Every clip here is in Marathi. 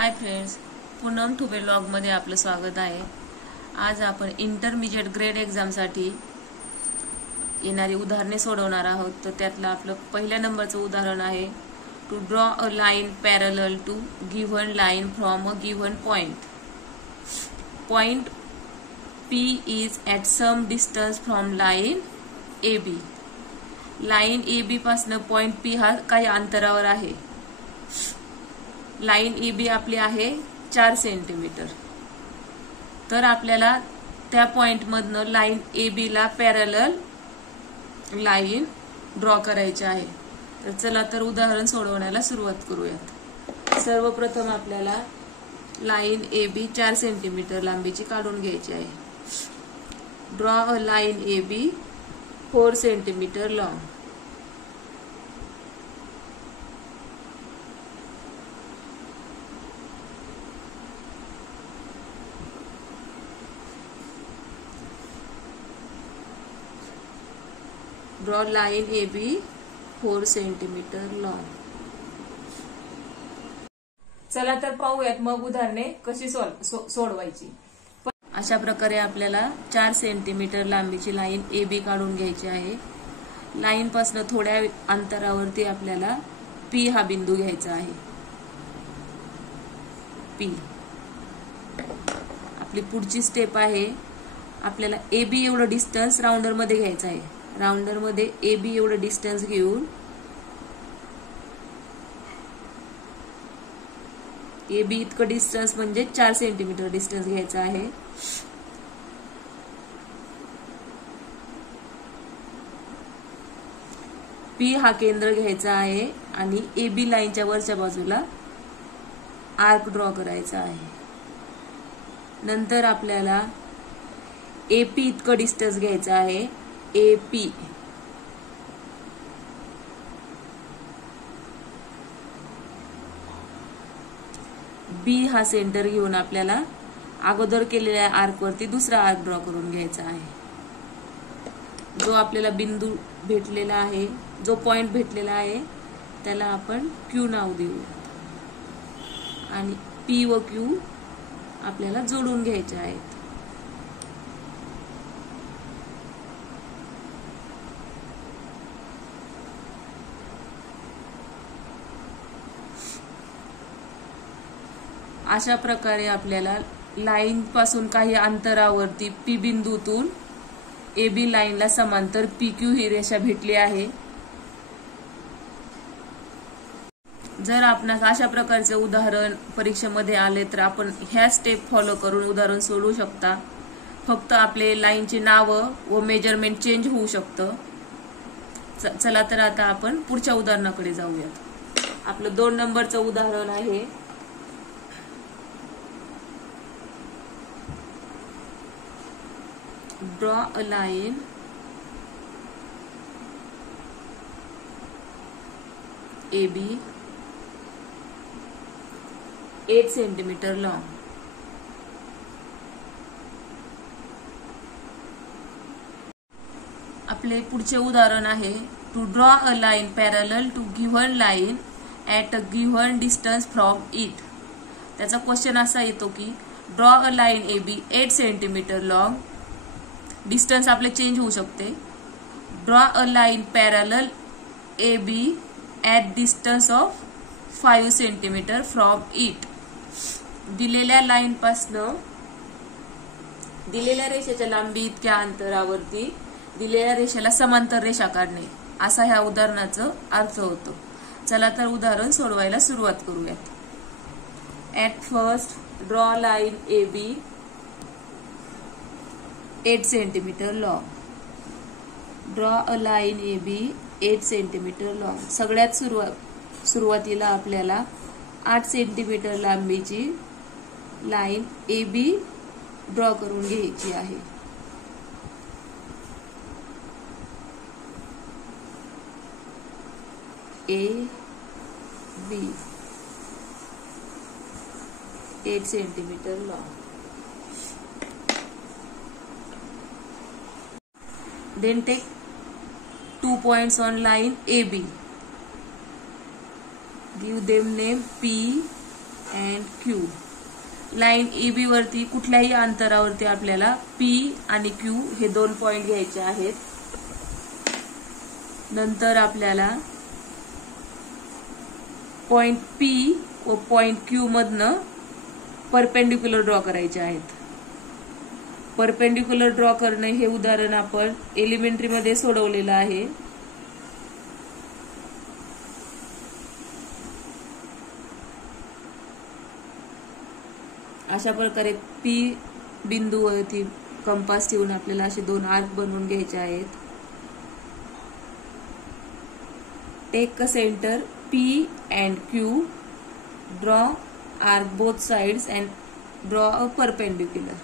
हाय फ्रेंड्स, पूनम ठुबे व्लॉगमध्ये आपलं स्वागत आहे। आज आपण इंटरमिजिएट ग्रेड एक्झामसाठी येणारी उदाहरणे सोडवणार आहोत। तर त्यातलं आपलं पहिल्या नंबरचं उदाहरण आहे to draw a line parallel to given line from a given point. Point P is at some distance from line AB। Line AB पासून पॉइंट P हा काही अंतरावर आहे। लाईन AB आपली आहे 4 सेंटीमीटर। तर आपल्याला त्या पॉइंट मधनं लाईन AB ला पॅरलल लाईन ड्रॉ करायची आहे। तर चला तर उदाहरण सोडवण्याला सुरुवात करूयात। सर्वप्रथम आपल्याला लाईन AB 4 सेंटीमीटर लांबीची काढून घ्यायची आहे। Draw a line AB 4 centimetre long. Draw line AB 4 centimetre long. चला तर पाहूयात मग उदाहरणे कशी सोडवायची। अशा प्रकारे आपल्याला 4 सेंटीमीटर लांबीची लाईन AB काढून घ्यायची आहे। लाईन पासून थोड्या अंतरावरती आपल्याला P हा बिंदू घ्यायचा आहे। P आपली पुढची स्टेप आहे, आपल्याला AB एवढं डिस्टन्स राउंडर मध्ये घ्यायचं आहे। राउंडर मध्ये AB एवढं डिस्टन्स घेऊन AB इतकं डिस्टन्स म्हणजे 4 सेंटीमीटर डिस्टन्स घ्यायचं आहे। P हा केंद्र घ्यायचा आहे आणि AB लाईनच्या वरच्या बाजूला आर्क ड्रॉ करायचा आहे। नंतर आपल्याला AP इतकं डिस्टन्स घ्यायचं आहे। AP B हा सेंटर घेऊन आपल्याला अगोदर केलेल्या आर्क वरती दुसरा आर्क ड्रॉ करून घ्यायचा आहे। जो आपल्याला बिंदू भेटलेला आहे, जो पॉइंट भेटलेला आहे त्याला आपण Q नाव देऊयात आणि P व Q आपल्याला जोडून घ्यायचे आहेत। अशा प्रकारे आपल्याला लाईन पासून काही अंतरावरती P बिंदूतून AB लाईनला समांतर PQ ही रेषा भेटली आहे। जर आपणास अशा प्रकारचे उदाहरण परीक्षेमध्ये आले तर आपण ह्या स्टेप फॉलो करून उदाहरण सोडवू शकता। फक्त आपले लाईनचे नाव व मेजरमेंट चेंज होऊ शकतं। चला तर आता आपण पुढच्या उदाहरणाकडे जाऊयात। आपलं 2 नंबरचं उदाहरण आहे draw a line AB 8 centimetre long. आपले पुढचे उदाहरण आहे to draw a line parallel to given line at a given distance from it. त्याचा क्वेश्चन असा येतो की draw a line AB 8 centimetre long. Distance आपले चेंज होऊ शकते। Draw a line parallel AB at distance of 5 centimetre from it. दिलेल्या लाईन पासनं दिलेल्या रेषेच्या लांबी इतक्या अंतरावरती दिलेल्या रेषेला समांतर रेषा काढणे, असा ह्या उदाहरणाचा अर्थ होतो। चला तर उदाहरण सोडवायला सुरुवात करूयात। At first draw line AB 8 centimetre long. Draw a line AB 8 centimetre long. सगळ्यात सुरुवातीला आपल्याला 8 सेंटीमीटर लांबीची लाईन AB ड्रॉ करून घ्यायची आहे। AB 8 centimetre long. Then take 2 points on line AB. Give them name P and Q. Line AB वरती कुठल्याही अंतरावरती आपल्याला P आणि Q हे 2 पॉइंट घ्यायचे आहेत. नंतर आपल्याला पॉइंट P व पॉइंट Q मधनं परपेंडिक्युलर ड्रॉ करायचे आहेत. परपेंडिक्युलर ड्रॉ करणे हे उदाहरण आपण एलिमेंटरी मध्ये सोडवलेलं आहे. अशा प्रकारे P बिंदूवरती कंपास ठेवून आपल्याला असे 2 आर्क बनवून घ्यायचे आहेत. Take a centre P and Q, draw arc both sides and draw a perpendicular.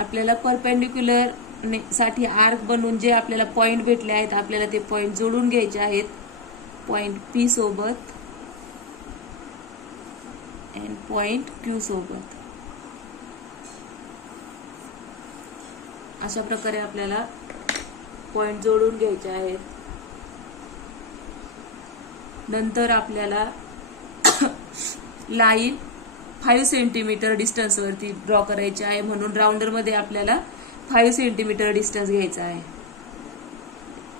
आपल्याला परपेंडिक्युलर साठी आर्क बनवून जे आपल्याला पॉइंट भेटले आहेत आपल्याला ते पॉइंट जोडून घ्यायचे आहेत. पॉइंट P सोबत आणि पॉइंट Q सोबत. अशा प्रकारे आपल्याला पॉइंट जोडून घ्यायचे आहेत. नंतर आपल्याला लाईन 5 सेंटीमीटर डिस्टन्स वरती ड्रॉ करायची आहे. म्हणून राउंडर मध्ये आपल्याला 5 सेंटीमीटर डिस्टन्स घ्यायचा आहे.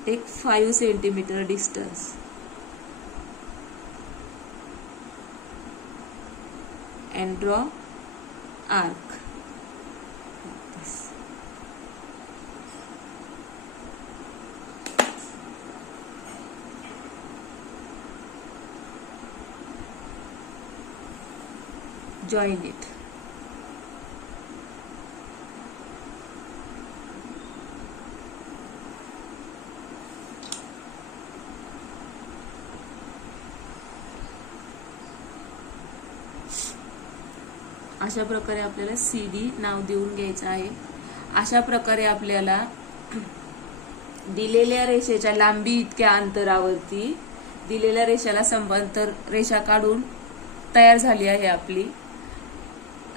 Take 5 centimetre distance and draw arc. Join it. अशा प्रकारे आपल्याला CD नाव देऊन घ्यायचं आहे. अशा प्रकारे आपल्याला दिलेल्या रेषेच्या लांबी इतक्या अंतरावरती दिलेल्या रेषेला समांतर रेषा काढून तयार झाली आहे आपली.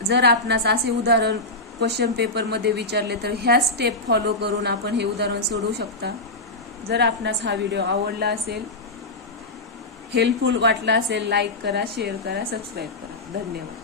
जर आपणास असे उदाहरण क्वेश्चन पेपर मध्ये विचारले तर ह्या स्टेप फॉलो करून आपण हे उदाहरण सोडवू शकता. जर आपणास हा व्हिडिओ आवडला असेल, हेल्पफुल वाटला असेल, लाईक करा, शेअर करा, सबस्क्राईब करा. धन्यवाद.